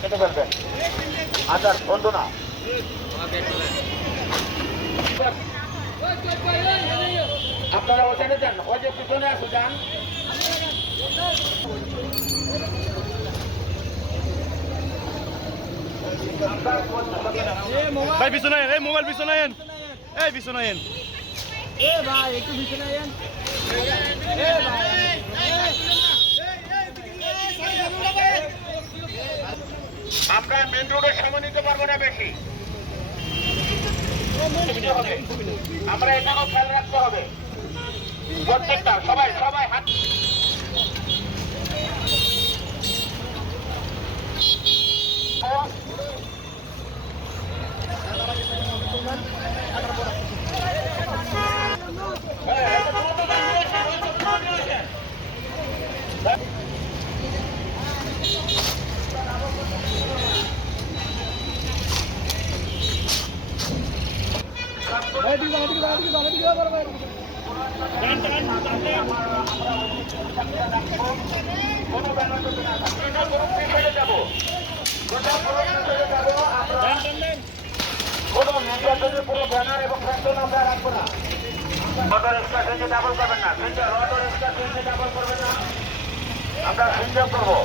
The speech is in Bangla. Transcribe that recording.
কেটে ফেলবেন। আচ্ছা বন্ধু না আপনারা ওখানে যান, ওই যে পিছনে আসো যান। ভাই পিছনে এই মোবাইল পিছনে আইন, এই পিছনে আইন, এ ভাই একটু পিছনে আইন। আমরা মেন রোডের সামনে নিতে পারবো না বেশি, আমরা এটাও খেয়াল রাখতে হবে প্রত্যেকটা। সবাই সবাই হাত পুরো ব্যানার এবং আমরা রাখবো না। অটো রিক্সা থেকে ডাবল করবেন না, অটো রিক্সা থেকে ডাবল করবেন না, আমরা সুন্দর করবো।